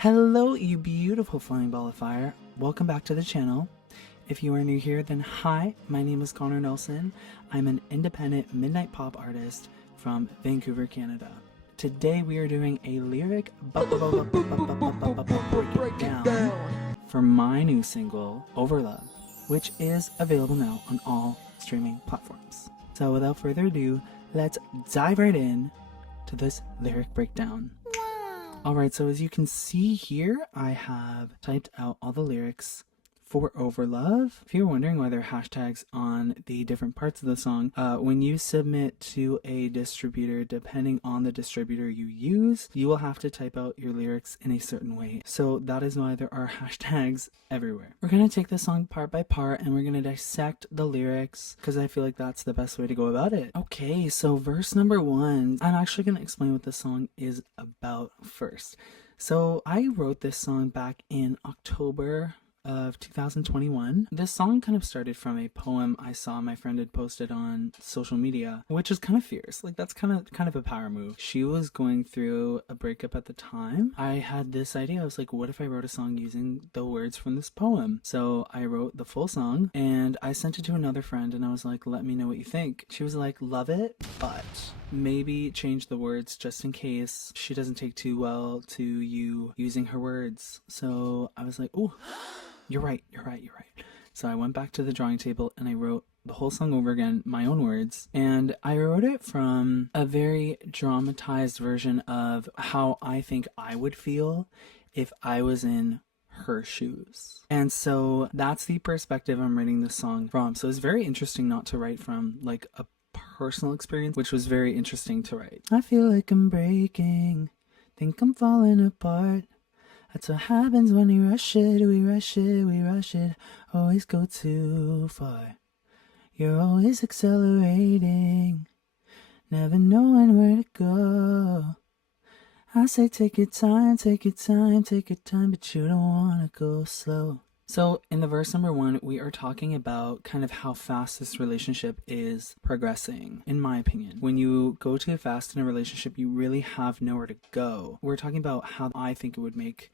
Hello, you beautiful flying ball of fire. Welcome back to the channel. If you are new here, then hi, my name is Connor Nelson. I'm an independent midnight pop artist from Vancouver, Canada. Today we are doing a lyric breakdown for my new single, Overlove, which is available now on all streaming platforms. So without further ado, let's dive right in to this lyric breakdown. Alright, so as you can see here, I have typed out all the lyrics for Overlove. If you're wondering why there are hashtags on the different parts of the song, when you submit to a distributor, depending on the distributor you use, you will have to type out your lyrics in a certain way. So that is why there are hashtags everywhere. We're going to take this song part by part and we're going to dissect the lyrics because I feel like that's the best way to go about it. Okay, so verse number 1, I'm actually going to explain what this song is about first. So I wrote this song back in October of 2021. This song kind of started from a poem I saw my friend had posted on social media, which is kind of fierce. Like that's kind of a power move. She was going through a breakup at the time. I had this idea. I was like, what if I wrote a song using the words from this poem? So I wrote the full song and I sent it to another friend and I was like, let me know what you think. She was like, love it, but maybe change the words just in case she doesn't take too well to you using her words. So I was like, oh, you're right. So I went back to the drawing table and I wrote the whole song over again, my own words. And I wrote it from a very dramatized version of how I think I would feel if I was in her shoes. And so that's the perspective I'm writing this song from. So it's very interesting not to write from like a personal experience, which was very interesting to write. I feel like I'm breaking, think I'm falling apart. That's what happens when we rush it, always go too far. You're always accelerating, never knowing where to go. I say take your time, but you don't wanna go slow. So in the verse number 1, we are talking about kind of how fast this relationship is progressing, in my opinion. When you go too fast in a relationship, you really have nowhere to go. We're talking about how I think it would make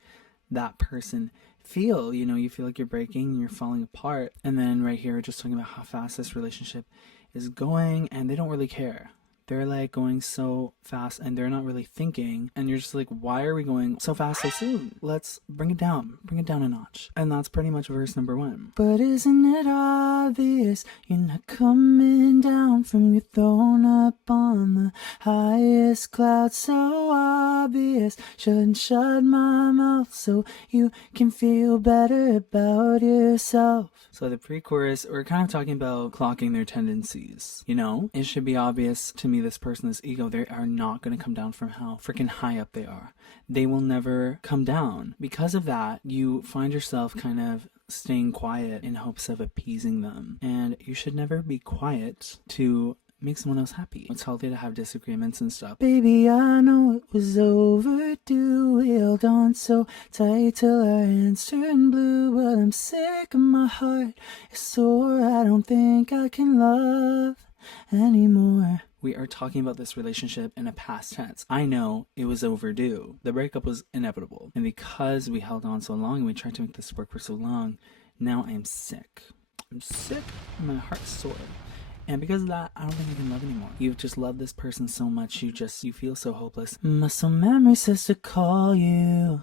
that person feel. You know, you feel like you're breaking, you're falling apart. And then right here, we're just talking about how fast this relationship is going and they don't really care. They're like going so fast and they're not really thinking. And you're just like, why are we going so fast so soon? Let's bring it down a notch. And that's pretty much verse number 1. But isn't it obvious you're not coming down from your throne up on the highest cloud? So obvious, shouldn't shut my mouth so you can feel better about yourself. So the pre-chorus, we're kind of talking about clocking their tendencies. You know, it should be obvious to me, this person, this ego, they are not going to come down from how freaking high up they are. They will never come down. Because of that, you find yourself kind of staying quiet in hopes of appeasing them. And you should never be quiet to make someone else happy. It's healthy to have disagreements and stuff. Baby, I know it was overdue. We held on so tight till our hands turned blue. But I'm sick of my heart. It's sore. I don't think I can love anymore. We are talking about this relationship in a past tense. I know it was overdue. The breakup was inevitable. And because we held on so long and we tried to make this work for so long, now I'm sick. I'm sick and my heart's sore. And because of that, I don't think I can love anymore. You've just loved this person so much, you feel so hopeless. Muscle memory says to call you.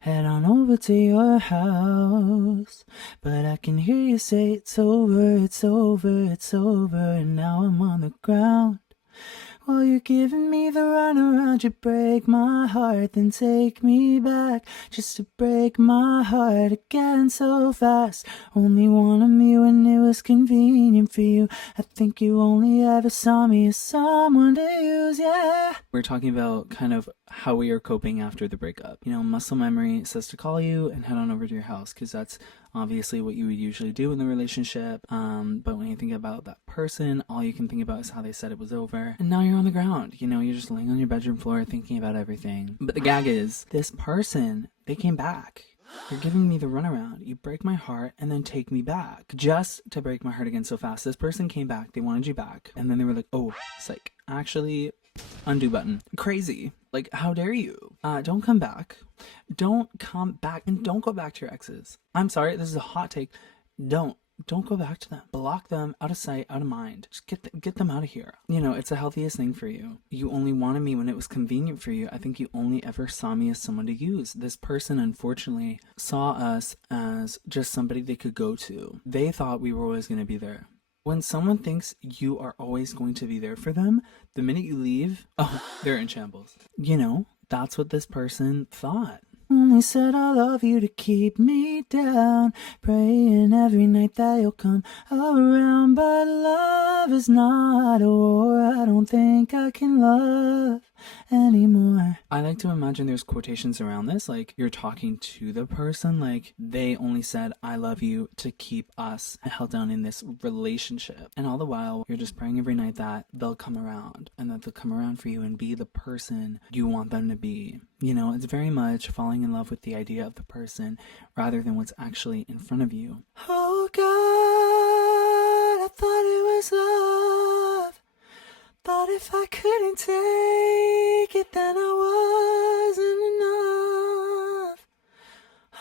Head on over to your house. But I can hear you say it's over. And now I'm on the ground. While you're giving me the runaround, you break my heart, then take me back, just to break my heart again so fast. Only wanted me when it was convenient for you. I think you only ever saw me as someone to use, yeah. We're talking about kind of how we are coping after the breakup. You know, muscle memory says to call you and head on over to your house, because that's obviously what you would usually do in the relationship. But when you think about that person, all you can think about is how they said it was over. And now you're on the ground. You know, you're just laying on your bedroom floor thinking about everything. But the gag is, this person, they came back. You're giving me the runaround. You break my heart and then take me back. Just to break my heart again so fast. This person came back. They wanted you back. And then they were like, oh, psych. Actually, Undo button. Crazy. Like, how dare you? Don't come back. Don't come back, and don't go back to your exes. I'm sorry, this is a hot take. Don't go back to them. Block them out of sight, out of mind. Just get them out of here. You know, it's the healthiest thing for you. You only wanted me when it was convenient for you. I think you only ever saw me as someone to use. This person, unfortunately, saw us as just somebody they could go to. They thought we were always going to be there. When someone thinks you are always going to be there for them, the minute you leave, oh, they're in shambles. You know, that's what this person thought. Only said I love you to keep me down, praying every night that you'll come around. But love is not a war. I don't think I can love anymore. I like to imagine there's quotations around this, like you're talking to the person, like they only said I love you to keep us held down in this relationship, and all the while you're just praying every night that they'll come around, and that they'll come around for you and be the person you want them to be. You know, it's very much falling in love with the idea of the person rather than what's actually in front of you. Oh God, I thought it was love. Thought if I couldn't take it, then I wasn't enough.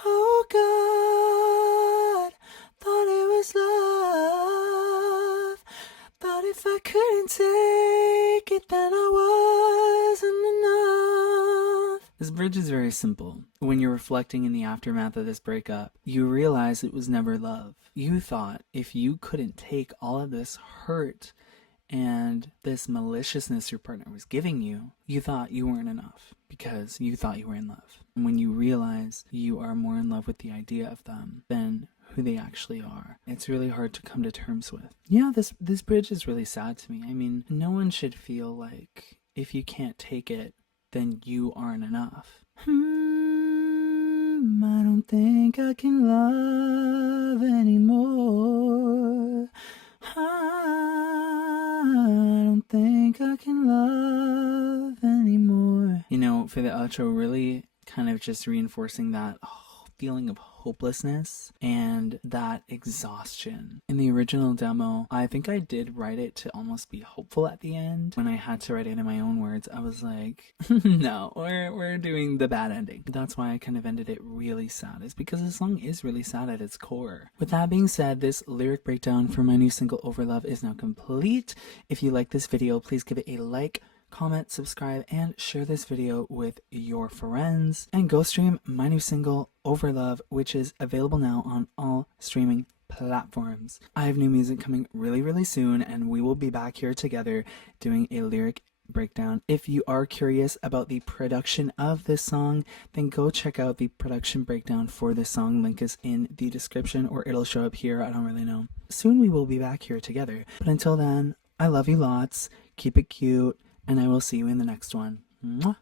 Oh God, thought it was love. Thought if I couldn't take it, then I wasn't enough. This bridge is very simple. When you're reflecting in the aftermath of this breakup, you realize it was never love. You thought if you couldn't take all of this hurt and this maliciousness your partner was giving you, you thought you weren't enough because you thought you were in love. And when you realize you are more in love with the idea of them than who they actually are, it's really hard to come to terms with. Yeah, this bridge is really sad to me. I mean, no one should feel like if you can't take it, then you aren't enough. I don't think I can love anymore. I don't think I can love anymore. You know, for the outro, really kind of just reinforcing that feeling of hopelessness and that exhaustion. In the original demo, I think I did write it to almost be hopeful at the end. When I had to write it in my own words, I was like, no, we're doing the bad ending. That's why I kind of ended it really sad, is because the song is really sad at its core. With that being said, this lyric breakdown for my new single Overlove is now complete. If you like this video, please give it a like, comment, subscribe, and share this video with your friends. And go stream my new single, Overlove, which is available now on all streaming platforms. I have new music coming really, really soon, and we will be back here together doing a lyric breakdown. If you are curious about the production of this song, then go check out the production breakdown for this song. Link is in the description, or it'll show up here. I don't really know. Soon we will be back here together. But until then, I love you lots. Keep it cute. And I will see you in the next one. Mwah.